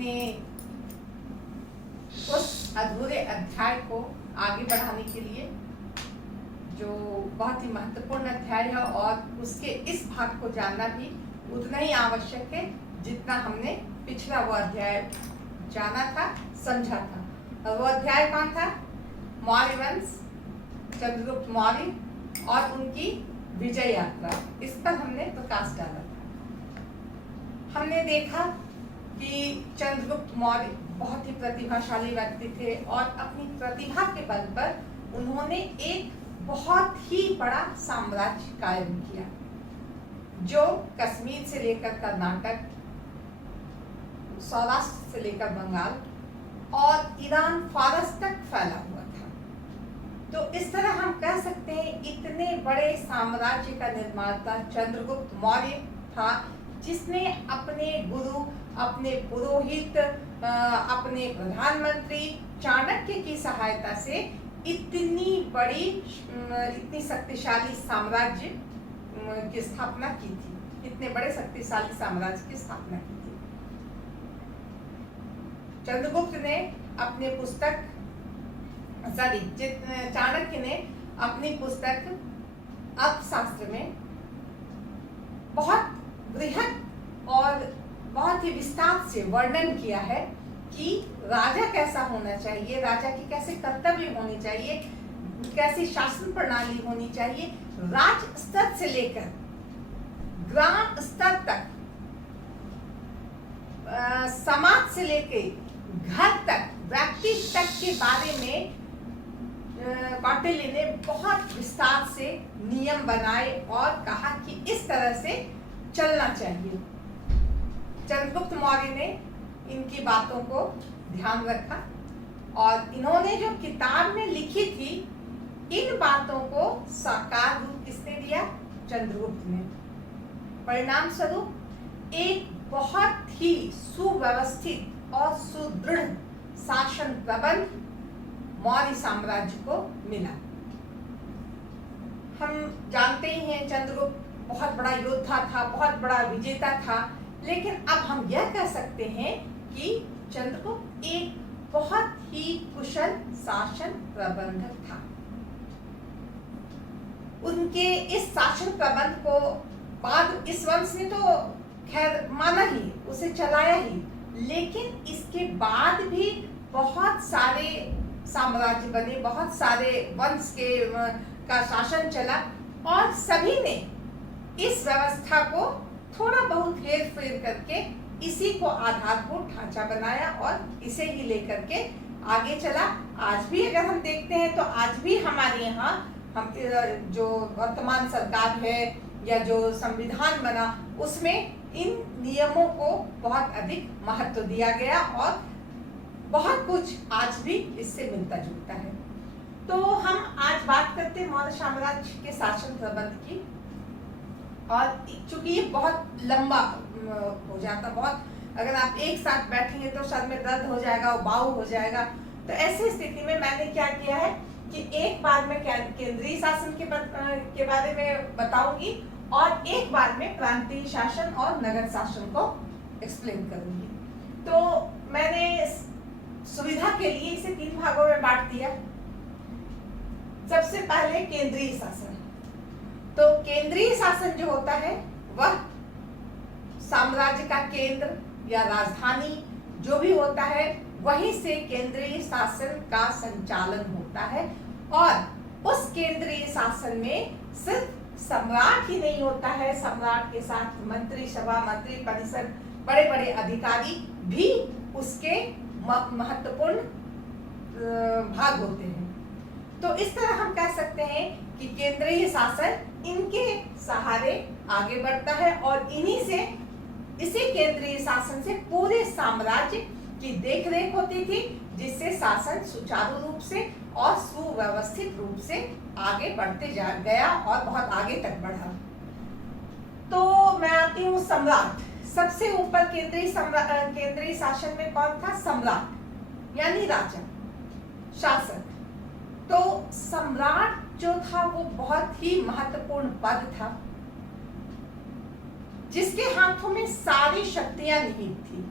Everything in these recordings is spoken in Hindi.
अपने उस अधूरे अध्याय को आगे बढ़ाने के लिए, जो बहुत ही महत्वपूर्ण अध्याय है और उसके इस भाग को जानना भी उतना ही आवश्यक है जितना हमने पिछला वो अध्याय जाना था, समझा था। और वो अध्याय कौन था? मौर्य वंश, चंद्रगुप्त मौर्य और उनकी विजय यात्रा। इस पर हमने प्रकाश डाला था। हमने देखा कि चंद्रगुप्त मौर्य बहुत ही प्रतिभाशाली व्यक्ति थे और अपनी प्रतिभा के बल पर उन्होंने एक बहुत ही बड़ा साम्राज्य कायम किया, जो कश्मीर से लेकर कर्नाटक, सौराष्ट्र से लेकर बंगाल और ईरान, फारस तक फैला हुआ था। तो इस तरह हम कह सकते हैं इतने बड़े साम्राज्य का निर्माता चंद्रगुप्त मौर्य था, जिसने अपने गुरु, अपने पुरोहित, अपने प्रधानमंत्री चाणक्य की सहायता से इतनी बड़ी, इतनी शक्तिशाली साम्राज्य की स्थापना की थी। इतने बड़े शक्तिशाली साम्राज्य की स्थापना की थी। चंद्रगुप्त ने अपने पुस्तक चाणक्य ने अपनी पुस्तक अर्थशास्त्र में बहुत बृहद और बहुत ही विस्तार से वर्णन किया है कि राजा कैसा होना चाहिए, राजा की कैसे कर्तव्य होनी चाहिए, कैसी शासन प्रणाली होनी चाहिए, राज स्तर से लेकर ग्राम स्तर तक, समाज से लेकर घर तक, व्यक्ति तक के बारे में कौटिल्य ने बहुत विस्तार से नियम बनाए और कहा कि इस तरह से चलना चाहिए। चंद्रगुप्त मौर्य ने इनकी बातों को ध्यान रखा और इन्होंने जो किताब में लिखी थी, इन बातों को साकार रूप किसने दिया? चंद्रगुप्त ने। परिणाम स्वरूप एक बहुत ही सुव्यवस्थित और सुदृढ़ शासन प्रबंध मौर्य साम्राज्य को मिला। हम जानते ही हैं चंद्रगुप्त बहुत बड़ा योद्धा था, बहुत बड़ा विजेता था, लेकिन अब हम यह कह सकते हैं कि चंद्रगुप्त एक बहुत ही कुशल शासन प्रबंधक था। उनके इस शासन प्रबंध को बाद इस वंश ने तो खैर माना ही, उसे चलाया ही, लेकिन इसके बाद भी बहुत सारे साम्राज्य बने, बहुत सारे वंश का शासन चला और सभी ने इस व्यवस्था को थोड़ा बहुत हेर फेर करके इसी को आधारभूत ढांचा बनाया और इसे ही लेकर के आगे चला। आज भी अगर हम देखते हैं तो आज भी हमारे यहाँ हम जो वर्तमान सरकार है या जो संविधान बना, उसमें इन नियमों को बहुत अधिक महत्व दिया गया और बहुत कुछ आज भी इससे मिलता जुलता है। तो हम आज बात करते हैं मौर्य साम्राज्य के शासन प्रबंध की, और चूंकि ये बहुत लंबा हो जाता, बहुत अगर आप एक साथ बैठेंगे तो सर में दर्द हो जाएगा, उबाऊ हो जाएगा। तो ऐसी स्थिति में मैंने क्या किया है कि एक बार मैं केंद्रीय शासन के बारे में बताऊंगी और एक बार में प्रांतीय शासन और नगर शासन को एक्सप्लेन करूंगी। तो मैंने सुविधा के लिए इसे 3 भागों में बांट दिया। सबसे पहले केंद्रीय शासन। तो केंद्रीय शासन जो होता है वह साम्राज्य का केंद्र या राजधानी जो भी होता है, वहीं से केंद्रीय शासन का संचालन होता है। और उस केंद्रीय शासन में सिर्फ सम्राट ही नहीं होता है, सम्राट के साथ मंत्री सभा, मंत्री परिषद, बड़े बड़े अधिकारी भी उसके महत्वपूर्ण भाग होते हैं। तो इस तरह हम कह सकते हैं कि केंद्रीय शासन इनके सहारे आगे बढ़ता है और इन्हीं से, इसी केंद्रीय शासन से पूरे साम्राज्य की देखरेख होती थी, जिससे शासन सुचारू रूप से और सुव्यवस्थित रूप से आगे बढ़ते जा गया और बहुत आगे तक बढ़ा। तो मैं आती हूँ सम्राट। सबसे ऊपर केंद्रीय शासन में कौन था? सम्राट यानी राजा, शासक। तो सम्राट जो था वो बहुत ही महत्वपूर्ण पद था, जिसके हाथों में सारी शक्तियां निहित थी।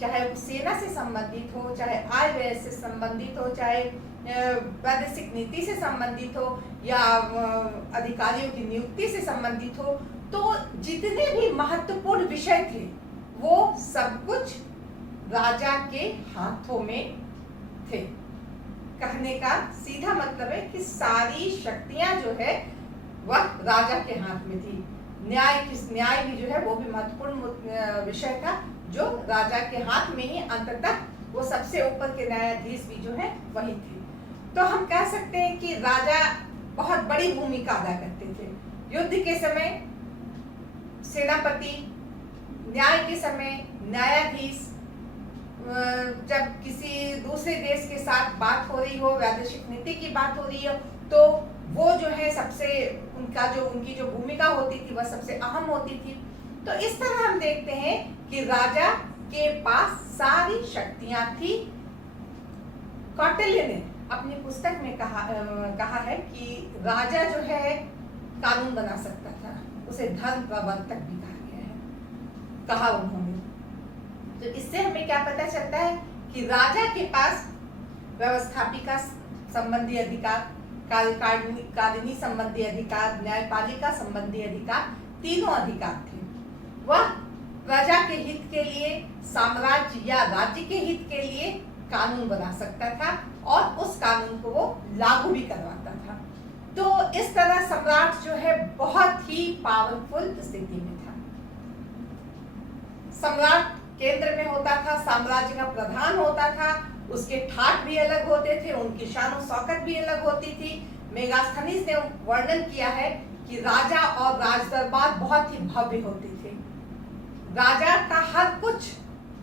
चाहे वो सेना से संबंधित हो, चाहे आय व्यय से संबंधित हो, चाहे वैदेशिक नीति से संबंधित हो, या अधिकारियों की नियुक्ति से संबंधित हो, तो जितने भी महत्वपूर्ण विषय थे वो सब कुछ राजा के हाथों में थे। कहने का सीधा मतलब है कि सारी शक्तियां जो है वह राजा के हाथ में थी। न्याय भी जो है वो भी महत्वपूर्ण विषय था, जो राजा के हाथ में ही अंततः वो सबसे ऊपर के न्यायाधीश भी जो है वही थे। तो हम कह सकते हैं कि राजा बहुत बड़ी भूमिका अदा करते थे। युद्ध के समय सेनापति, न्याय के समय न्यायाधीश, जब किसी दूसरे देश के साथ बात हो रही हो, वैदेशिक नीति की बात हो रही हो, तो वो जो है सबसे उनकी जो भूमिका होती थी वह सबसे अहम होती थी। तो इस तरह हम देखते हैं कि राजा के पास सारी शक्तियां थी। कौटिल्य ने अपनी पुस्तक में कहा है कि राजा जो है कानून बना सकता था, उसे धर्म प्रवर्तक भी कहा गया है, कहा उन्होंने। तो इससे हमें क्या पता चलता है कि राजा के पास व्यवस्थापिका संबंधी अधिकार, कार्यकारिणी संबंधी अधिकार, न्यायपालिका संबंधी अधिकार, तीनों अधिकार थे। वह प्रजा के हित के लिए, साम्राज्य या राज्य के हित के लिए कानून बना सकता था और उस कानून को वो लागू भी करवाता था। तो इस तरह सम्राट जो है बहुत ही पावरफुल स्थिति में था। सम्राट केंद्र में होता था, साम्राज्य का प्रधान होता था, उसके ठाट भी अलग होते थे, उनकी शान शौकत भी अलग होती थी। मेगास्थनीज ने वर्णन किया है कि राजा और राजदरबार बहुत ही भव्य होते थे। राजा का हर कुछ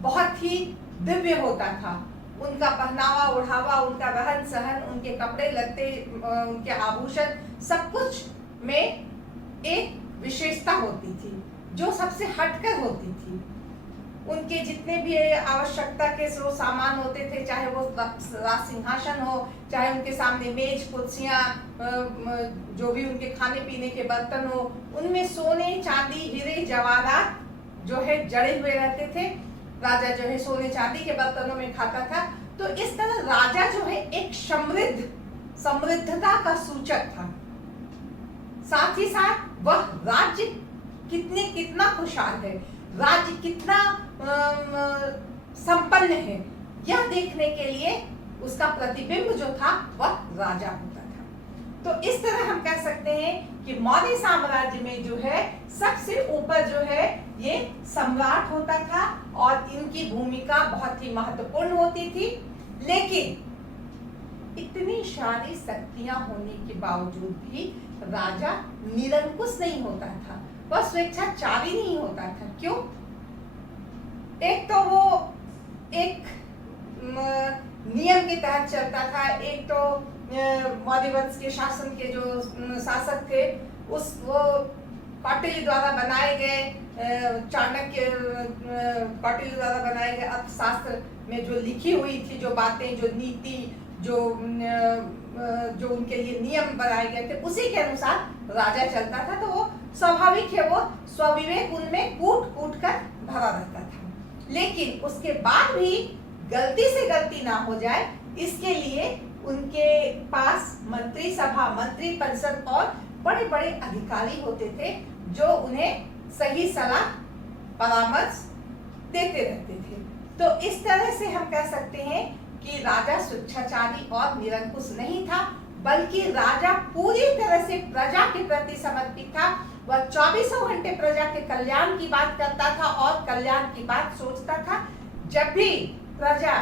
बहुत ही दिव्य होता था। उनका पहनावा ओढ़ावा, उनका रहन सहन, उनके कपड़े लत्ते, उनके आभूषण, सब कुछ में एक विशेषता होती थी जो सबसे हटकर होती थी। उनके जितने भी आवश्यकता के जो सामान होते थे, चाहे वो राज सिंहासन हो, चाहे उनके सामने मेज कुर्सियां, जो भी उनके खाने पीने के बर्तन हो, उनमें सोने चांदी हीरे जवाहरात जो है जड़े हुए रहते थे। राजा जो है सोने चांदी के बर्तनों में खाता था। तो इस तरह राजा जो है एक समृद्धता का सूचक था। साथ ही साथ वह राज्य कितना खुशहाल है, राज्य कितना संपन्न है, यह देखने के लिए उसका प्रतिबिंब जो था वह राजा होता था। तो इस तरह हम कह सकते हैं कि मौर्य साम्राज्य में जो है सबसे ऊपर जो है ये सम्राट होता था और इनकी भूमिका बहुत ही महत्वपूर्ण होती थी। लेकिन इतनी सारी शक्तियां होने के बावजूद भी राजा निरंकुश नहीं होता था, वह स्वेच्छाचारी नहीं होता था। क्यों? एक तो वो एक नियम के तहत चलता था, एक तो मौर्य वंश के शासन के जो शासक थे वो कौटिल्य द्वारा बनाए गए, चाणक्य कौटिल्य द्वारा बनाए गए अर्थशास्त्र में जो लिखी हुई थी जो बातें, जो नीति, जो उनके लिए नियम बनाए गए थे, उसी के अनुसार राजा चलता था। तो वो स्वाभाविक है, वो स्वविवेक उनमें कूट कर भरा रहता था। लेकिन उसके बाद भी गलती से गलती ना हो जाए, इसके लिए उनके पास मंत्री सभा, मंत्री परिषद और बड़े बड़े अधिकारी होते थे जो उन्हें सही सलाह परामर्श देते रहते थे। तो इस तरह से हम कह सकते हैं कि राजा स्वेच्छाचारी और निरंकुश नहीं था, बल्कि राजा पूरी तरह से प्रजा के प्रति समर्पित था। वह 24 घंटे प्रजा के कल्याण की बात करता था और कल्याण की बात सोचता था। जब भी प्रजा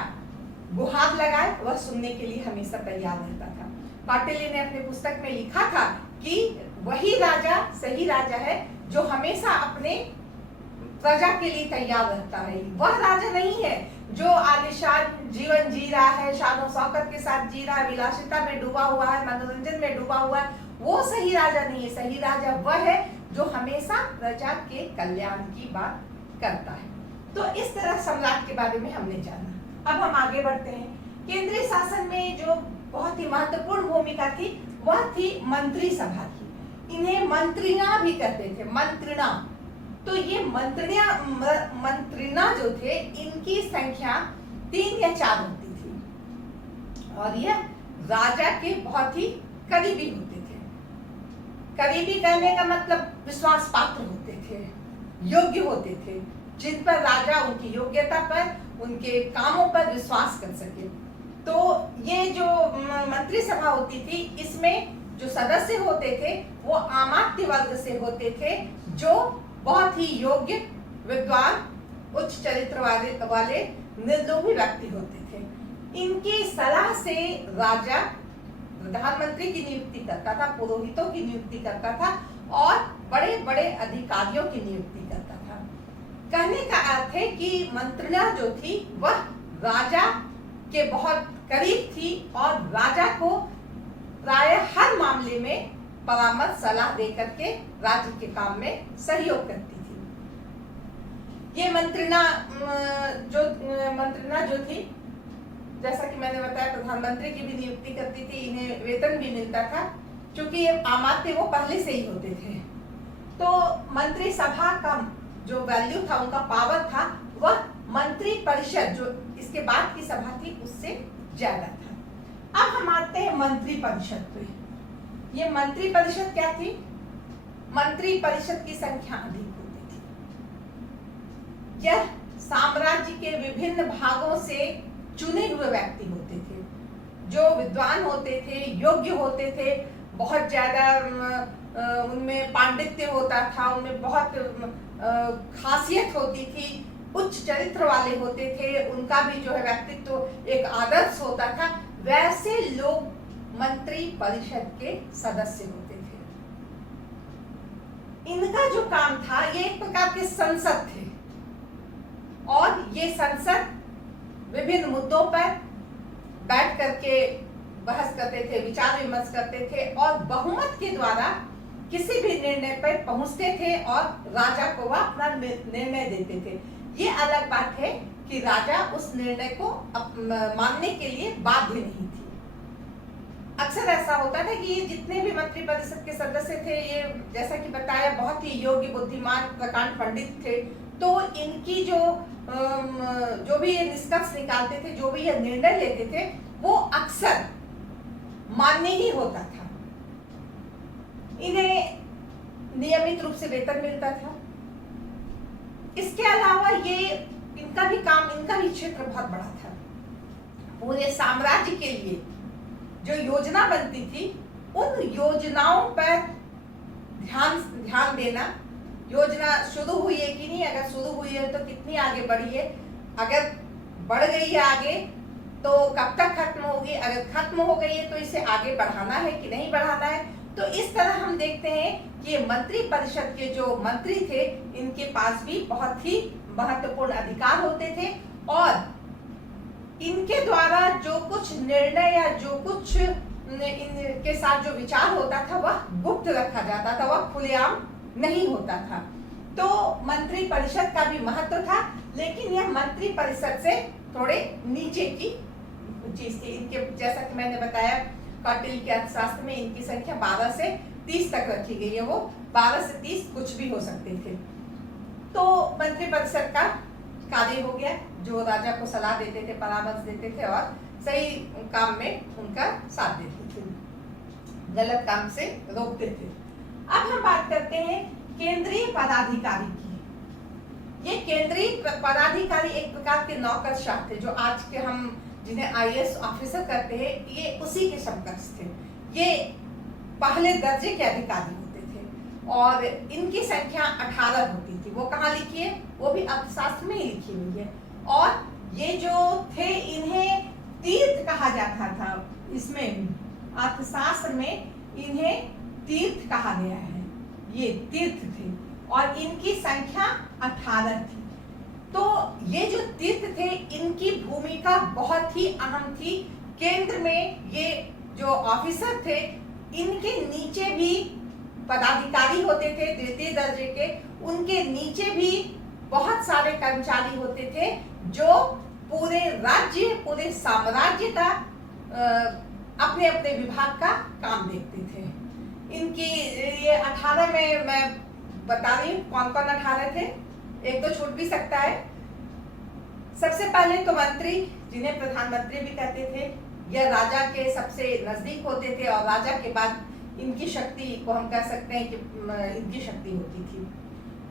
गुहार लगाए वह सुनने के लिए हमेशा तैयार रहता था। कौटिल्य ने अपने पुस्तक में लिखा था कि वही राजा सही राजा है जो हमेशा अपने प्रजा के लिए तैयार रहता है। वह राजा नहीं है जो आलिशान जीवन जी रहा है, शान और शौकत के साथ जी रहा है, विलासिता में डूबा हुआ है, मनोरंजन में डूबा हुआ है। वो सही राजा नहीं है। सही राजा वह है जो हमेशा प्रजा के कल्याण की बात करता है। तो इस तरह सम्राट के बारे में हमने जाना। अब हम आगे बढ़ते हैं। केंद्रीय शासन में जो बहुत ही महत्वपूर्ण भूमिका थी वह थी मंत्री सभा की। इन्हें मंत्रिणा भी कहते थे, मंत्रिणा। तो ये मंत्रिणा जो थे इनकी संख्या 3 या 4 होती थी और ये राजा के बहुत ही करीबी होते थे। करीबी कहने का मतलब विश्वास पात्र होते थे, योग्य होते थे, जिन पर राजा उनकी योग्यता पर, उनके कामों पर विश्वास कर सके। तो ये जो मंत्री सभा होती थी, इसमें जो सदस्य होते थे वो आमात्य वर्ग से होते थे, जो बहुत ही योग्य, विद्वान, उच्च चरित्र वाले निर्लोभी व्यक्ति होते थे। इनकी सलाह से राजा प्रधानमंत्री की नियुक्ति करता था, पुरोहितों की नियुक्ति करता था और बड़े बड़े अधिकारियों की नियुक्ति करता था। कहने का अर्थ है कि मंत्रिणा जो थी वह राजा के बहुत करीब थी और राजा को प्राय हर मामले में परामर्श, सलाह दे करके राज्य के काम में सहयोग करती थी। ये मंत्रिणा जो थी, जैसा कि मैंने बताया, प्रधानमंत्री की भी नियुक्ति करती थी, इन्हें वेतन भी मिलता था, क्योंकि ये आमात्य वो पहले से ही होते थे। तो मंत्री सभा का जो वैल्यू था, उनका पावर था, वह मंत्री परिषद जो इसके बाद की सभा थी उससे ज्यादा था। अब हम आते हैं मंत्री परिषद पे। ये मंत्री परिषद क्या थी? मंत्री परिषद की संख्या अधिक होती थी। यह साम्राज्य के विभिन्न भागों से चुने हुए व्यक्ति होते थे, जो विद्वान होते थे, योग्य होते थे, बहुत ज्यादा उनमें पांडित्य होता था, उनमें बहुत खासियत होती थी, उच्च चरित्र वाले होते थे, उनका भी जो है व्यक्तित्व एक आदर्श होता था। वैसे लोग मंत्री परिषद के सदस्य होते थे। इनका जो काम था, ये एक प्रकार के संसद थे और ये संसद विभिन्न मुद्दों पर बैठ करके बहस करते थे, विचार विमर्श करते थे और बहुमत के द्वारा किसी भी निर्णय पर पहुंचते थे और राजा को वह अपना निर्णय देते थे। ये अलग बात है कि राजा उस निर्णय को मानने के लिए बाध्य नहीं थी। अक्सर ऐसा होता था कि ये जितने भी मंत्री परिषद के सदस्य थे, ये जैसा कि बताया बहुत ही योग्य, बुद्धिमान, प्रकांड पंडित थे। तो इनकी जो भी ये निष्कर्ष निकालते थे, जो भी ये निर्णय लेते थे, वो अक्सर मान्य ही होता था। इन्हें नियमित रूप से वेतन मिलता था। इसके अलावा ये इनका भी क्षेत्र बहुत बड़ा था। पूरे साम्राज्य के लिए जो योजना बनती थी, उन योजनाओं पर ध्यान देना, योजना शुरू हुई है कि नहीं, अगर शुरू हुई है तो कितनी आगे बढ़ी है, अगर बढ़ गई है आगे तो कब तक खत्म होगी, अगर खत्म हो गई है तो इसे आगे बढ़ाना है कि नहीं बढ़ाना है। तो इस तरह हम देखते हैं कि ये मंत्री परिषद के जो मंत्री थे, इनके पास भी बहुत ही महत्वपूर्ण अधिकार होते थे और इनके द्वारा जो कुछ निर्णय या जो कुछ इनके साथ जो विचार होता था, वह गुप्त रखा जाता था, वह खुलेआम नहीं होता था। तो मंत्री परिषद का भी महत्व था, लेकिन यह मंत्री परिषद से थोड़े नीचे की चीज थी। इनके जैसा कि मैंने बताया, कौटिल्य के अर्थशास्त्र में इनकी संख्या 12 से 30 तक रखी गई है। वो 12 से 30 कुछ भी हो सकते थे। तो मंत्री परिषद का कार्य हो गया, जो राजा को सलाह देते थे, परामर्श देते थे और सही काम में उनका साथ देते थे, गलत काम से रोकते थे। अब हम बात करते हैं केंद्रीय पदाधिकारी की। ये केंद्रीय पदाधिकारी एक प्रकार के नौकरशाह थे, जो आज के हम जिन्हें आईएएस ऑफिसर कहते हैं, ये उसी के समकक्ष थे। ये पहले दर्जे के अधिकारी होते थे और इनकी संख्या 18 होती थी। वो कहाँ लिखी है? वो भी अर्थशास्त्र में ही लिखी हुई है। और ये जो थे, इन्हें तीर्थ कहा जाता था। इसमें अर्थशास्त्र में इन्हें तीर्थ कहा गया है। ये तीर्थ थे और इनकी संख्या 18 थी। तो ये जो तीर्थ थे, इनकी भूमिका बहुत ही अहम थी। केंद्र में ये जो ऑफिसर थे, इनके नीचे भी पदाधिकारी होते थे द्वितीय दर्जे के, उनके नीचे भी बहुत सारे कर्मचारी होते थे, जो पूरे राज्य, पूरे साम्राज्य का अपने अपने विभाग का काम देखते थे। इनकी ये 18 में मैं बता रही हूँ कौन कौन 18 थे, एक तो छूट भी सकता है। सबसे पहले तो मंत्री, जिन्हें प्रधानमंत्री भी कहते थे, यह राजा के सबसे नजदीक होते थे और राजा के बाद इनकी शक्ति को हम कह सकते हैं कि इनकी शक्ति होती थी।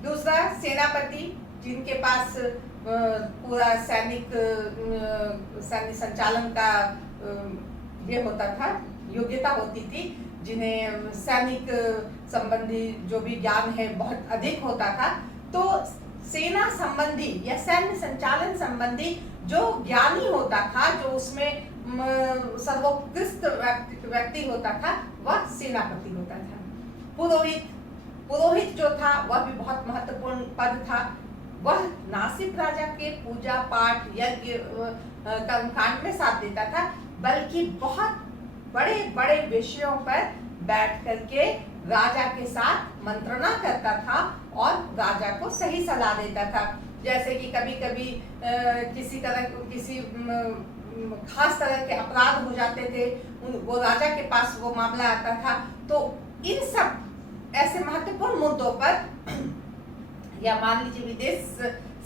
दूसरा सेनापति, जिनके पास पूरा सैन्य संचालन का ये होता था, योग्यता होती थी, जिन्हें सैनिक संबंधी जो भी ज्ञान है बहुत अधिक होता था। तो सेना संबंधी या सैन्य संचालन संबंधी जो ज्ञानी होता था, जो उसमें सर्वोत्कृष्ट व्यक्ति होता था, वह सेनापति होता था। पुरोहित जो था वह भी बहुत महत्वपूर्ण पद था। वह ना सिर्फ राजा के पूजा पाठ यज्ञ कर्मकांड में साथ देता था, बल्कि बहुत बड़े बड़े विषयों पर बैठ करके राजा के साथ मंत्रणा करता था और राजा को सही सलाह देता था। जैसे कि कभी कभी किसी खास तरह के अपराध हो जाते थे, वो राजा के पास वो मामला आता था। तो इन सब ऐसे महत्वपूर्ण मुद्दों पर, या मान लीजिए विदेश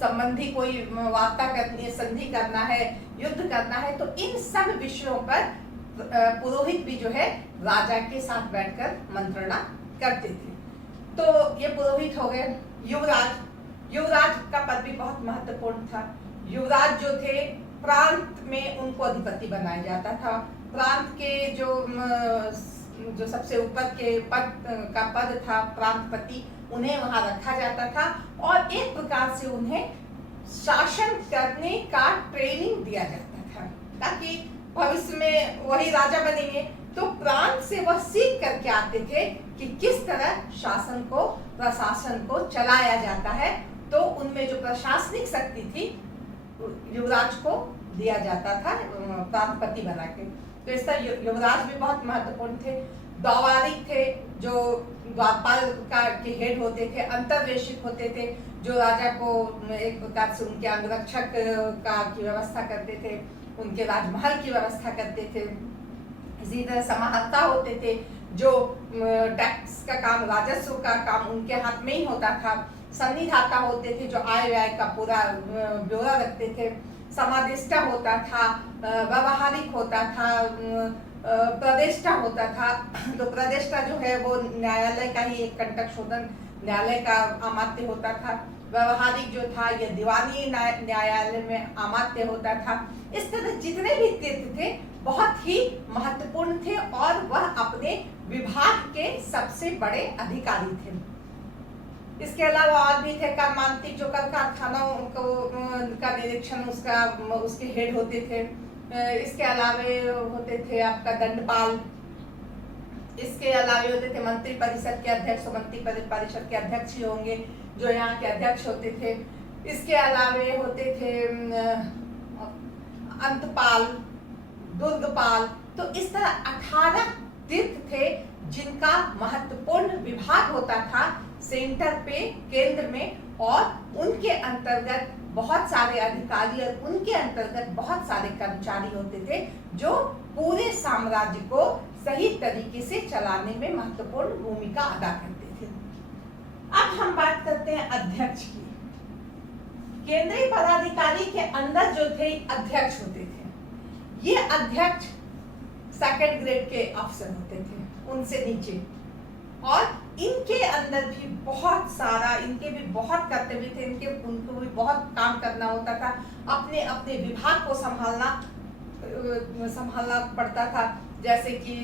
संबंधी कोई वार्ता करनी है, संधि करना है, युद्ध करना है, तो इन सब विषयों पर पुरोहित भी जो है राजा के साथ बैठकर मंत्रणा करते थे। तो ये पुरोहित हो गए। युवराज का पद भी बहुत महत्वपूर्ण था। युवराज जो थे, प्रांत में उनको अधिपति बनाया जाता था। प्रांत के जो सबसे ऊपर के पद था प्रांतपति, उन्हें वहां रखा जाता था और एक प्रकार से उन्हें शासन करने का ट्रेनिंग दिया जाता था, ताकि भविष्य में वही राजा बनेंगे। तो प्रांत से वह सीख करके आते थे कि किस तरह शासन को, प्रशासन को चलाया जाता है। तो उनमें जो प्रशासनिक शक्ति थी युवराज को दिया जाता था प्रांतपति बना के। तो इस तरह युवराज भी बहुत महत्वपूर्ण थे। द्वारिक थे, जो द्वारपाल के हेड होते थे, अंतर्वेशिक होते थे, जो राजा को एक प्रकार से उनके अंगरक्षक की व्यवस्था करते थे, उनके राजमहल की व्यवस्था करते थे। इसी तरह समाहर्ता होते थे, जो टैक्स का काम, राजस्व का काम उनके हाथ में ही होता था। संनिधाता होते थे, जो आय व्यय का पूरा ब्यौरा रखते थे। समादेष्टा होता था, व्यवहारिक होता था, प्रदेष्टा होता था। तो प्रदेष्टा जो है वो न्यायालय का ही एक कंटक शोधन न्यायालय का अमात्य होता था। व्यवहारिक जो था ये दीवानी न्यायालय में अमात्य होता था। इस तरह जितने भी तीर्थ थे बहुत ही महत्वपूर्ण थे और वह अपने विभाग के सबसे बड़े अधिकारी थे। इसके अलावा और भी थे कर्मांतिक, जो कर कारखानों का निरीक्षण उसके हेड होते थे। इसके अलावे होते थे आपका दंडपाल। इसके अलावे होते थे मंत्री परिषद के अध्यक्ष। मंत्री परिषद के अध्यक्ष ही होंगे जो यहाँ के अध्यक्ष होते थे। इसके अलावे होते थे अंतपाल, दुर्गपाल। तो इस तरह 18 तीर्थ थे जिनका महत्वपूर्ण विभाग होता था सेंटर पे, केंद्र में, और उनके अंतर्गत बहुत सारे अधिकारी और उनके अंतर्गत बहुत सारे कर्मचारी होते थे जो पूरे साम्राज्य को सही तरीके से चलाने में महत्वपूर्ण भूमिका अदा करते थे। अब हम बात करते हैं अध्यक्ष की। केंद्रीय पदाधिकारी के अंदर जो थे अध्यक्ष होते थे। ये अध्यक्ष सेकंड ग्रेड के अफसर होते थे, उनसे नीचे, और इनके अंदर भी बहुत सारा, इनके भी बहुत कर्तव्य थे, उनको भी बहुत काम करना होता था। अपने अपने विभाग को संभालना पड़ता था। जैसे कि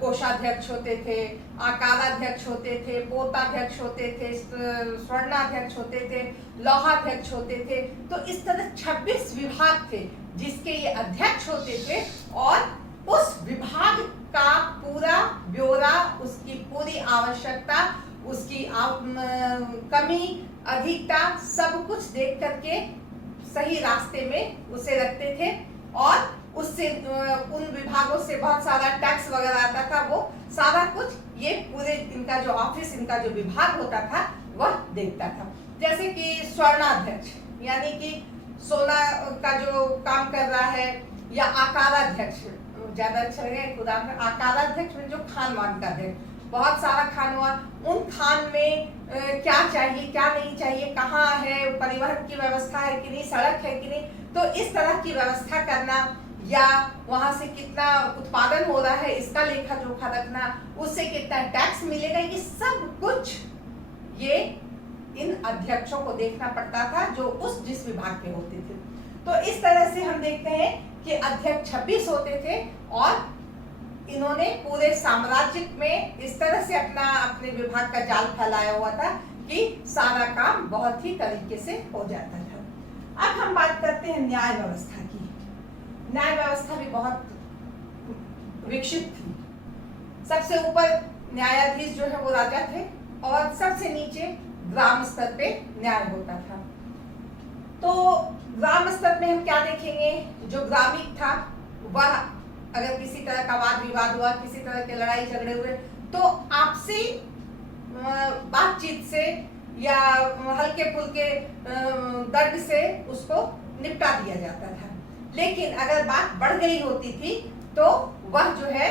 कोषाध्यक्ष होते थे, आकाराध्यक्ष होते थे, पोताध्यक्ष होते थे, स्वर्णाध्यक्ष होते थे, लौहाध्यक्ष होते थे। तो इस तरह 26 विभाग थे जिसके ये अध्यक्ष होते थे, और उस विभाग का पूरा ब्यौरा, उसकी पूरी आवश्यकता, उसकी कमी अधिकता सब कुछ देख करके सही रास्ते में उसे रखते थे। और उससे उन विभागों से बहुत सारा टैक्स वगैरह आता था, वो सारा कुछ ये पूरे इनका जो ऑफिस, इनका जो विभाग होता था वह देखता था। जैसे कि स्वर्णाध्यक्ष यानी कि सोना का जो काम कर रहा है, या आकाराध्यक्ष, ज्यादा अच्छा लगेगा एक उदाहरण, आकाराध्यक्ष में जो खान मान का है, बहुत सारा खान हुआ, उन खान में क्या चाहिए क्या नहीं चाहिए, कहाँ है परिवहन की व्यवस्था है कि नहीं, सड़क है कि नहीं, तो इस तरह की व्यवस्था करना या वहां से कितना उत्पादन हो रहा है इसका लेखा जोखा रखना, उससे कितना टैक्स मिलेगा, ये सब कुछ ये इन अध्यक्षों को देखना पड़ता था जो जिस विभाग के होते थे। तो इस तरह से हम देखते हैं कि अध्यक्ष 26 होते थे और इन्होंने पूरे साम्राज्य में इस तरह से अपने विभाग का जाल फैलाया हुआ था कि सारा काम बहुत ही तरीके से हो जाता था। अब हम बात करते हैं न्याय व्यवस्था की। न्याय व्यवस्था भी बहुत विकसित थी। सबसे ऊपर न्यायाधीश जो है वो राजा थे और सबसे नीचे ग्राम स्तर पे न्याय होता था। तो ग्राम स्तर में हम क्या देखेंगे, जो ग्रामीण था वह अगर किसी तरह का वाद विवाद हुआ, किसी तरह के लड़ाई झगड़े हुए, तो आपसी बातचीत से या हल्के फुल्के दर्द से उसको निपटा दिया जाता था। लेकिन अगर बात बढ़ गई होती थी तो वह जो है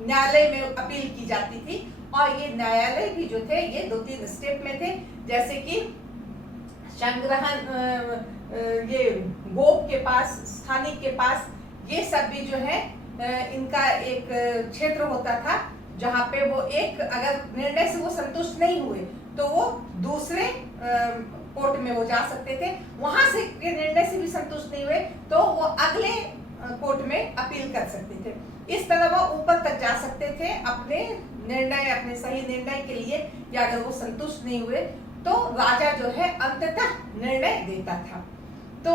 न्यायालय में अपील की जाती थी और ये न्यायालय भी जो थे ये 2-3 स्टेप में थे, जैसे कि संग्रहण, ये गोप के पास, स्थानिक के पास, ये सब भी जो है इनका एक क्षेत्र होता था जहाँ पे वो एक अगर निर्णय से वो संतुष्ट नहीं हुए तो वो दूसरे कोर्ट में वो जा सकते थे, वहां से निर्णय से भी संतुष्ट नहीं हुए तो वो अगले कोर्ट में अपील कर सकते थे। इस तरह वो ऊपर तक जा सकते थे अपने निर्णय, अपने सही निर्णय के लिए, या अगर वो संतुष्ट नहीं हुए तो राजा जो है अंततः निर्णय देता था। तो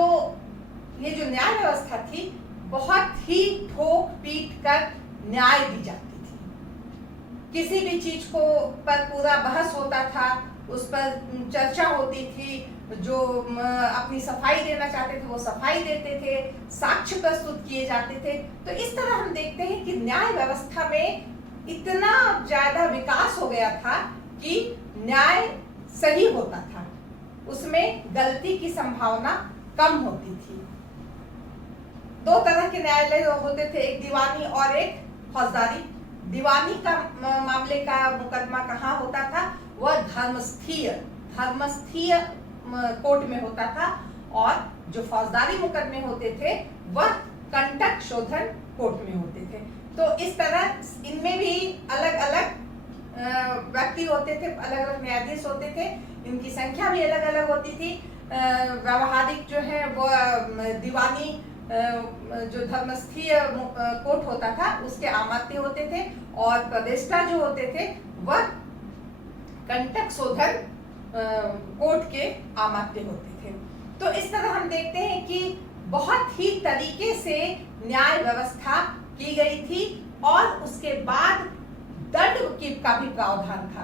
ये जो न्याय व्यवस्था थी बहुत ही ठोक पीट कर न्याय दी जाती थी। किसी भी चीज को पर पूरा बहस होता था, उस पर चर्चा होती थी, जो अपनी सफाई देना चाहते थे वो सफाई देते थे, साक्ष्य प्रस्तुत किए जाते थे। तो इस तरह हम देखते हैं कि न्याय व्यवस्था में इतना ज्यादा विकास हो गया था कि न्याय सही होता था, उसमें गलती की संभावना कम होती थी। 2 तरह के न्यायालय होते थे, एक दीवानी और एक फौजदारी। दीवानी का मामले का मुकदमा कहाँ होता था, वह धर्मस्थीय कोर्ट में होता था, और जो फौजदारी मुकदमे होते थे वह कंटक शोधन कोर्ट में होते थे। तो इस तरह इनमें भी अलग अलग व्यक्ति होते थे, अलग अलग न्यायाधीश होते थे, इनकी संख्या भी अलग अलग होती थी। व्यवहारिक जो है वो दीवानी जो धर्मस्थीय कोर्ट होता था उसके आमात्य होते थे, और प्रदेष्टा जो होते थे वह कंटक शोधन कोर्ट के आमात्य होते थे। तो इस तरह हम देखते हैं कि बहुत ही तरीके से न्याय व्यवस्था की गई थी, और उसके बाद दंड का भी प्रावधान था।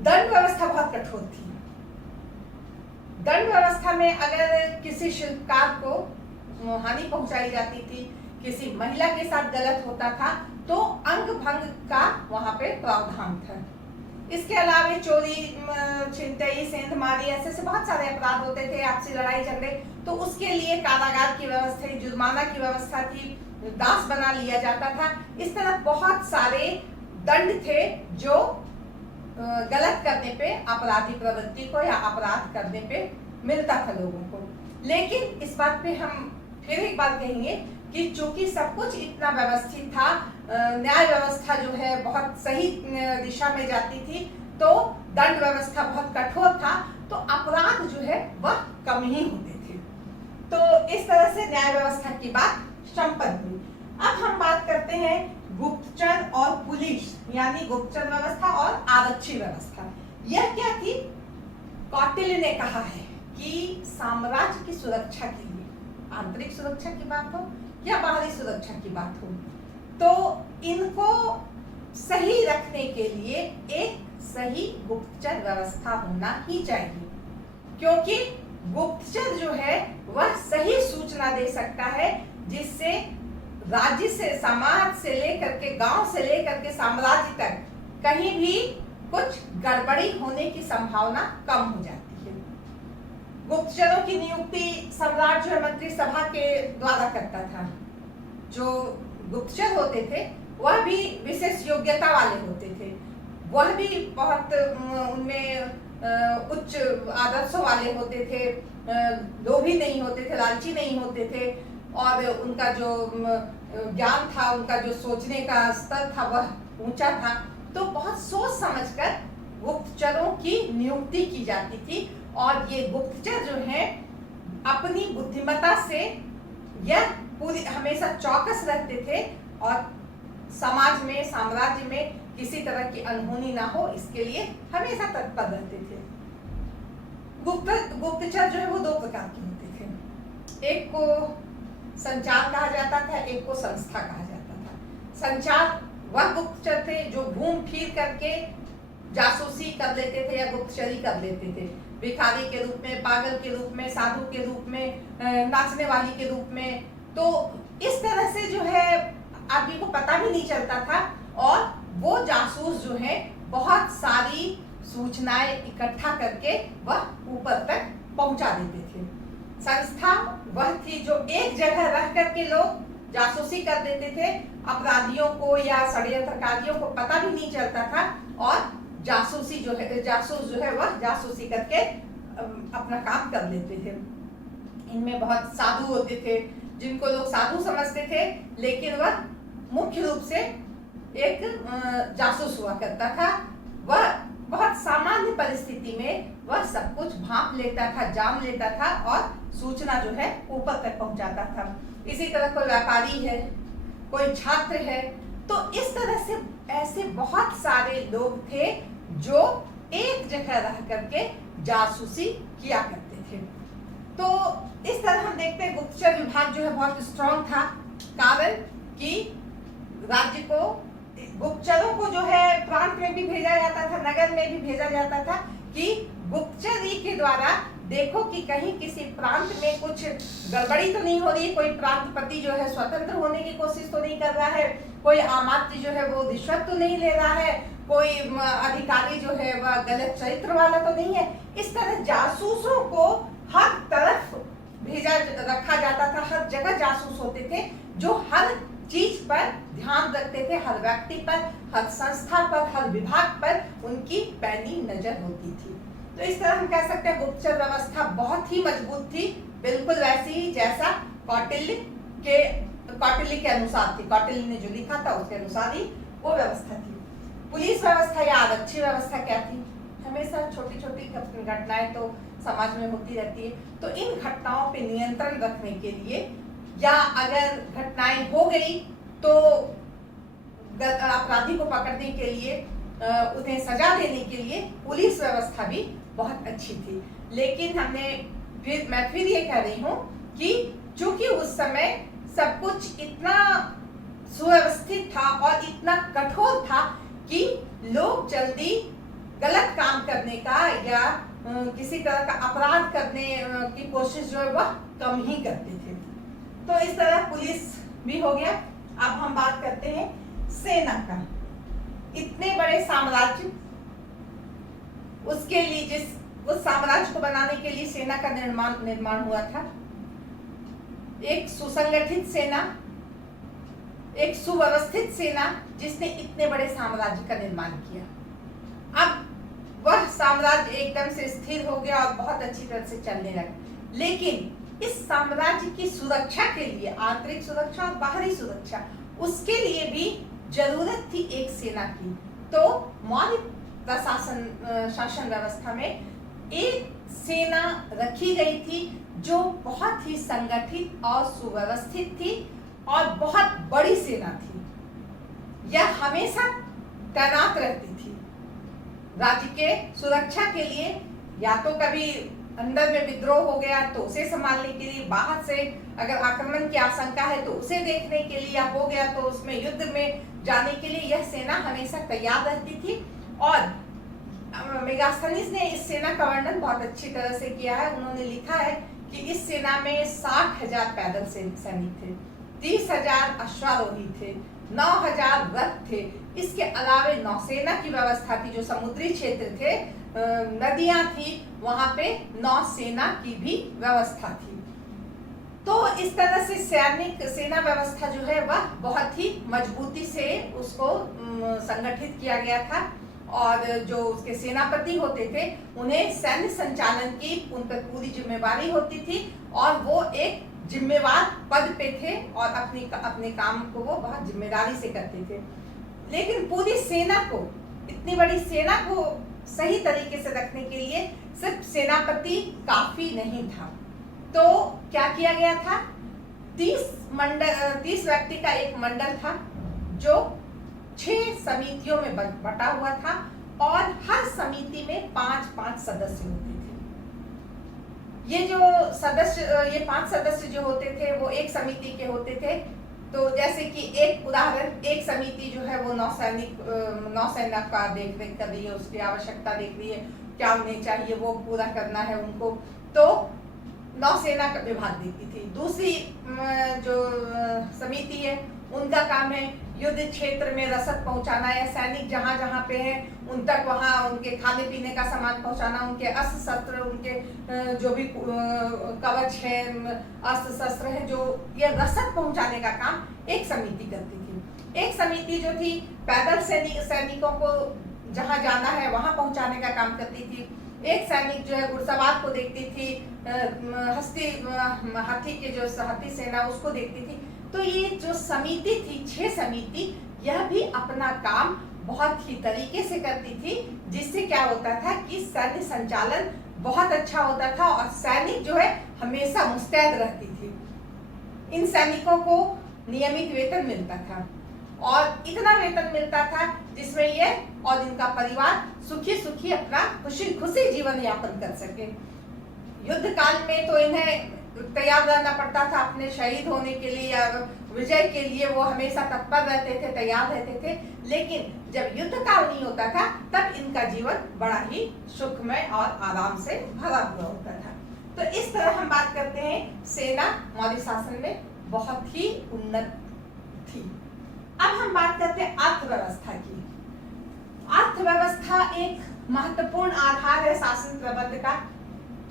दंड व्यवस्था बहुत कठोर थी। दंड व्यवस्था में अगर किसी शिल्पकार को हानि पहुंचाई जाती थी, किसी महिला के साथ गलत होता था, तो अंग भंग का वहां पे प्रावधान था। इसके अलावा चोरी, छिनतई, सेंधमारी, ऐसे बहुत सारे अपराध होते थे, आपसी लड़ाई झगड़े, तो उसके लिए कारागार की व्यवस्था, जुर्माना की व्यवस्था थी, दास बना लिया जाता था। इस तरह बहुत सारे दंड थे जो गलत करने पे, अपराधी प्रवृत्ति को या अपराध करने पे मिलता था लोगों को। लेकिन इस बात पे हम फिर एक बार कहेंगे कि चूंकि सब कुछ इतना व्यवस्थित था, न्याय व्यवस्था जो है बहुत सही दिशा में जाती थी, तो दंड व्यवस्था बहुत कठोर था, तो अपराध जो है वह कम ही होते थे। तो इस तरह से न्याय व्यवस्था की बात संपन्न हुई। अब हम बात करते हैं गुप्तचर और पुलिस, यानी गुप्तचर व्यवस्था और आरक्षी व्यवस्था। यह क्या थी? कौटिल्य ने कहा है कि साम्राज्य की सुरक्षा के लिए, आंतरिक सुरक्षा की बात हो या बाहरी सुरक्षा की बात हो, तो इनको सही रखने के लिए एक सही गुप्तचर व्यवस्था होना ही चाहिए, क्योंकि गुप्तचर जो है वह सही सूचना दे सकता है, जिससे राज्य से, समाज से लेकर के, गांव से लेकर के साम्राज्य तक कहीं भी कुछ गड़बड़ी होने की संभावना कम हो जाती है। गुप्तचरों की नियुक्ति सम्राट जो है मंत्री सभा के द्वारा करता था। जो गुप्तचर होते थे वह भी विशेष योग्यता वाले होते थे, वह भी बहुत उनमें उच्च आदर्शों वाले होते थे, लोभी नहीं होते थे, लालची नहीं होते थे, और उनका जो ज्ञान था, उनका जो सोचने का स्तर था वह ऊंचा था। तो बहुत सोच समझकर गुप्तचरों की नियुक्ति की जाती थी, और ये गुप्तचर जो है अपनी बुद्धिमत्ता से यह पूरी हमेशा चौकस रहते थे और समाज में, साम्राज्य में किसी तरह की अनहोनी ना हो, इसके लिए हमेशा तत्पर रहते थे। गुप्तचर जो है वो 2 प्रकार के होते थे, एक को संचार कहा जाता था, एक को संस्था कहा जाता था। संचार वह गुप्तचर थे जो घूम फिर करके जासूसी कर लेते थे या गुप्तचरी कर लेते थे, भिखारी के रूप में, पागल के रूप में, साधु के रूप में, नाचने वाली के रूप में। तो इस तरह से जो है आदमी को पता भी नहीं चलता था, और वो जासूस जो है बहुत सारी सूचनाएं इकट्ठा करके वह ऊपर तक पहुंचा देते थे। संस्था वह थी जो एक जगह रह करके लोग जासूसी कर देते थे, अपराधियों को या षड्यंत्रकारियों को पता भी नहीं चलता था, और जासूसी जो है, जासूस जो है वह जासूसी करके अपना काम कर लेते थे। इनमें बहुत साधु होते थे जिनको लोग साधु समझते थे, लेकिन वह मुख्य रूप से एक जासूस हुआ करता था। वह बहुत सामान्य परिस्थिति में वह सब कुछ भांप लेता था, जान लेता था, और सूचना जो है ऊपर तक पहुंचाता था। इसी तरह कोई व्यापारी है, कोई छात्र है, तो इस तरह से ऐसे बहुत सारे लोग थे जो एक जगह रह करके जासूसी किया करते थे। तो इस तरह हम देखते हैं गुप्तचर विभाग जो है बहुत स्ट्रांग था, कारण कि राज्य को, गुप्तचरों को जो है प्रांत में भी भेजा जाता था, नगर में भी भेजा जाता था, कि गुप्तचरी के द्वारा देखो कि कहीं किसी प्रांत में कुछ गड़बड़ी तो नहीं हो रही, कोई प्रांतपति जो है स्वतंत्र होने की कोशिश तो नहीं कर रहा है, कोई आमात्य जो है वो रिश्वत तो नहीं ले रहा है, कोई अधिकारी जो है वह गलत चरित्र वाला तो नहीं है। इस तरह जासूसों को हर तरफ भेजा रखा जाता था, हर जगह जासूस होते थे जो हर चीज पर ध्यान रखते थे, हर व्यक्ति पर, हर संस्था पर, हर विभाग पर उनकी पैनी नजर होती थी। तो इस तरह हम कह सकते हैं गुप्तचर व्यवस्था बहुत ही मजबूत थी, बिल्कुल वैसी ही जैसा कौटिल्य के अनुसार थी। कौटिल्य ने जो लिखा था उसके अनुसार ही वो व्यवस्था थी। पुलिस व्यवस्था या आरक्षी व्यवस्था क्या थी? हमेशा छोटी छोटी घटनाएं तो समाज में होती रहती है, तो इन घटनाओं पे नियंत्रण रखने के लिए, या अगर घटनाएं हो गई तो अपराधी को पकड़ने के लिए, उन्हें सजा देने के लिए पुलिस व्यवस्था भी बहुत अच्छी थी। लेकिन मैं फिर ये कह रही हूँ कि चूंकि उस समय सब कुछ इतना सुव्यवस्थित था और इतना कठोर था कि लोग जल्दी गलत काम करने का या किसी तरह का अपराध करने की कोशिश जो है वह कम ही करते थे। तो इस तरह पुलिस भी हो गया। अब हम बात करते हैं सेना का। इतने बड़े साम्राज्य, उसके लिए उस साम्राज्य को बनाने के लिए सेना का निर्माण हुआ था। एक सुसंगठित सेना, एक सुव्यवस्थित सेना जिसने इतने बड़े साम्राज्य का निर्माण किया। अब वह साम्राज्य एकदम से स्थिर हो गया और बहुत अच्छी तरह से चलने लगा। लेकिन इस साम्राज्य की सुरक्षा के लिए, आंतरिक सुरक्षा और बाहरी सुरक्षा, उसके लिए भी जरूरत थी एक सेना की। तो मौर्य शासन व्यवस्था में एक सेना रखी गई थी जो बहुत ही संगठित और सुव्यवस्थित थी और बहुत बड़ी सेना थी। यह हमेशा तैनात रहती थी राज्य के सुरक्षा के लिए। या तो कभी अंदर में विद्रोह हो गया तो उसे संभालने के लिए, बाहर से अगर आक्रमण की आशंका है तो उसे देखने के लिए, या हो गया तो उसमें युद्ध में जाने के लिए यह सेना हमेशा तैयार रहती थी। और मेगास्थनीज ने इस सेना का वर्णन बहुत अच्छी तरह से किया है। उन्होंने लिखा है कि इस सेना में 60,000 पैदल सैनिक थे, 30,000 अश्वारोही थे, 9,000 रथ थे। इसके अलावे नौसेना की व्यवस्था थी, जो समुद्री क्षेत्र थे, नदियां थी, वहां पे नौसेना की भी व्यवस्था थी। तो इस तरह से सैनिक सेना व्यवस्था जो है वह बहुत ही मजबूती से उसको संगठित किया गया था, और जो उसके सेनापति होते थे उन्हें सैन्य संचालन की उन पर पूरी जिम्मेवारी होती थी, और वो एक जिम्मेवार पद पे थे और अपने काम को वो बहुत जिम्मेदारी से करते थे। लेकिन पूरी सेना को, इतनी बड़ी सेना को सही तरीके से रखने के लिए सिर्फ सेनापति काफी नहीं था। तो क्या किया गया था, 30 व्यक्ति का एक मंडल था जो 6 समितियों में बटा हुआ था, और हर समिति में 5-5 सदस्य होते थे। ये 5 सदस्य जो होते थे वो एक समिति के होते थे। तो जैसे कि एक उदाहरण, एक समिति जो है वो नौसेना का देख रेख कर रही है, उसकी आवश्यकता देख रही है, क्या उन्हें चाहिए वो पूरा करना है उनको, तो नौसेना का विभाग देती थी। दूसरी जो समिति है उनका काम है युद्ध क्षेत्र में रसद पहुंचाना, या सैनिक जहां जहां पे हैं उन तक वहां उनके खाने पीने का सामान पहुंचाना, उनके अस्त्र शस्त्र, उनके जो भी कवच है, अस्त्र शस्त्र है, जो ये रसद पहुंचाने का काम एक समिति करती थी। एक समिति जो थी पैदल सैनिकों को जहां जाना है वहां पहुंचाने का काम करती थी। एक सैनिक जो है घुड़सवार को देखती थी, हाथी सेना उसको देखती थी। तो ये जो समिति थी, 6 समिति, यह भी अपना काम बहुत ही तरीके से करती थी, जिससे क्या होता था कि सैन्य संचालन बहुत अच्छा होता था और सैनिक जो है हमेशा मुस्तैद रहती थी। इन सैनिकों को नियमित वेतन मिलता था, और इतना वेतन मिलता था जिसमें ये और इनका परिवार सुखी सुखी अपना खुशी जीवन यापन कर सके। युद्ध काल में तो इन्हें तैयार रहना पड़ता था अपने शहीद होने के लिए या विजय के लिए, वो हमेशा तत्पर रहते थे, तैयार रहते थे। लेकिन जब युद्ध काल नहीं होता था तब इनका जीवन बड़ा ही सुखमय और आराम से भरा हुआ होता था। तो इस तरह हम बात करते हैं सेना मौर्य शासन में बहुत ही उन्नत थी। अब हम बात करते हैं अर्थव्यवस्था की। अर्थव्यवस्था एक महत्वपूर्ण आधार है शासन प्रबंध का।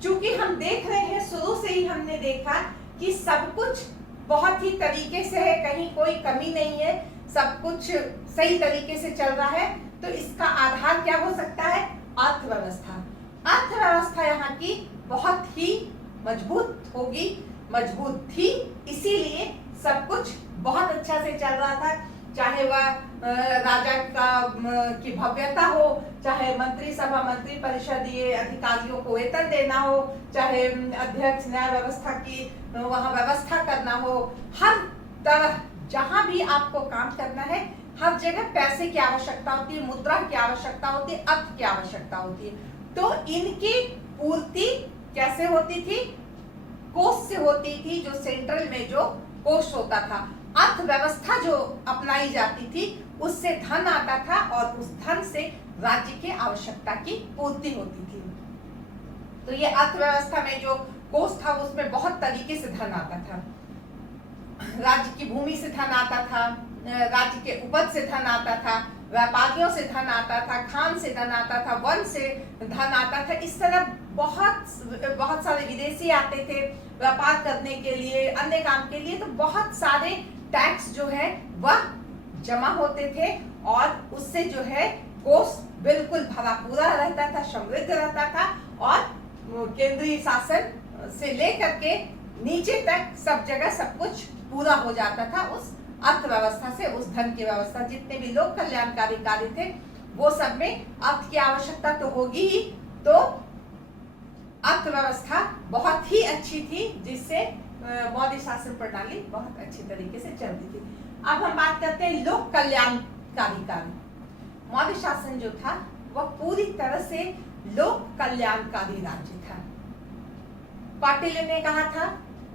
चूंकि हम देख रहे हैं, शुरू से ही हमने देखा कि सब कुछ बहुत ही तरीके से है, कहीं कोई कमी नहीं है, सब कुछ सही तरीके से चल रहा है। तो इसका आधार क्या हो सकता है? अर्थव्यवस्था। अर्थव्यवस्था यहाँ की बहुत ही मजबूत होगी, मजबूत थी, इसीलिए सब कुछ बहुत अच्छा से चल रहा था। चाहे वह राजा की भव्यता हो, चाहे मंत्री सभा, मंत्री परिषद, ये अधिकारियों को वेतन देना हो, चाहे अध्यक्ष न्याय व्यवस्था की वहाँ व्यवस्था करना हो, हर तरह जहाँ भी आपको काम करना है, हर जगह पैसे की आवश्यकता होती है, मुद्रा की आवश्यकता होती है, अर्थ की आवश्यकता होती है। तो इनकी पूर्ति कैसे होती थी? कोष से होती थी, जो सेंट्रल में जो कोष होता था। अर्थव्यवस्था जो अपनाई जाती थी उससे धन आता था, और उस धन से राज्य के आवश्यकता की पूर्ति होती थी। तो ये अर्थव्यवस्था में जो कोष था उसमें बहुत तरीके से धन आता था। राज्य की भूमि से धन आता था, राज्य के उपज से धन आता था, व्यापारियों से धन आता था, खान से धन आता था, वन से धन आता था। इस तरह बहुत सारे विदेशी आते थे व्यापार करने के लिए, अन्य काम के लिए। तो बहुत सारे टैक्स जो है वह जमा होते थे, और उससे जो है कोष बिल्कुल भरा पूरा रहता था, समृद्ध रहता था, और केंद्रीय शासन से लेकर के नीचे तक सब जगह सब कुछ पूरा हो जाता था उस अर्थव्यवस्था से, उस धन की व्यवस्था। जितने भी लोक कल्याणकारी कार्य थे वो सब में अर्थ की आवश्यकता तो होगी ही, तो अर्थव्यवस्था बहुत ही अच्छी थी, जिससे मौर्य शासन प्रणाली बहुत अच्छी तरीके से चलती थी। अब हम बात करते हैं लोक कल्याणकारी कार्य। मौर्य शासन जो था वह पूरी तरह से लोक कल्याणकारी राज्य था। कौटिल्य ने कहा था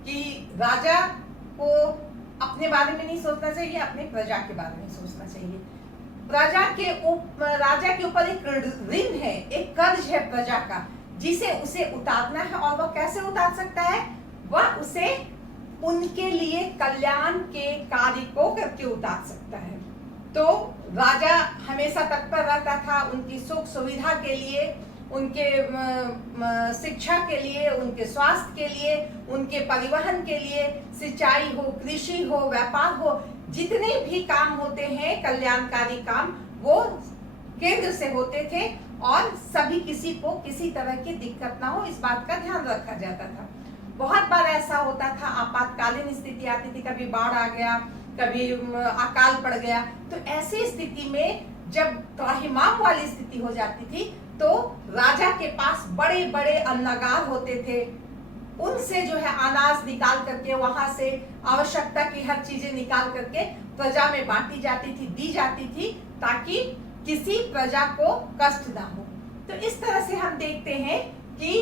कि राजा को अपने बारे में नहीं सोचना चाहिए, अपने प्रजा के बारे में सोचना चाहिए। राजा के ऊपर एक ऋण है, एक कर्ज है प्रजा का, जिसे उसे उतारना है। और वह कैसे उतार सकता है? वह उसे उनके लिए कल्याण के कार्य को करके उतार सकता है। तो राजा हमेशा तत्पर रहता था उनकी सुख सुविधा के लिए, उनके शिक्षा के लिए, उनके स्वास्थ्य के लिए, उनके परिवहन के लिए, सिंचाई हो, कृषि हो, व्यापार हो, जितने भी काम होते हैं कल्याणकारी काम, वो केंद्र से होते थे और सभी किसी को किसी तरह की दिक्कत ना हो, इस बात का ध्यान रखा जाता था। बहुत बार ऐसा होता था, आपातकालीन स्थिति आती थी, कभी बाढ़ आ गया, कभी अकाल पड़ गया, तो ऐसी स्थिति में जब त्राहिमाम वाली स्थिति हो जाती थी तो राजा के पास बड़े बड़े अन्नागार होते थे, उनसे जो है अनाज निकाल करके, वहां से आवश्यकता की हर चीजें निकाल करके प्रजा में बांटी जाती थी, दी जाती थी, ताकि किसी प्रजा को कष्ट ना हो। तो इस तरह से हम देखते हैं कि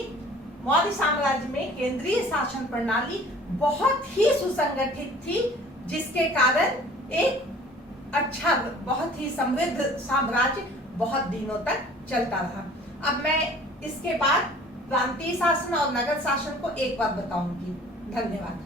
मौर्य साम्राज्य में केंद्रीय शासन प्रणाली बहुत ही सुसंगठित थी, जिसके कारण एक अच्छा, बहुत ही समृद्ध साम्राज्य बहुत दिनों तक चलता रहा। अब मैं इसके बाद प्रांतीय शासन और नगर शासन को एक बार बताऊंगी। धन्यवाद।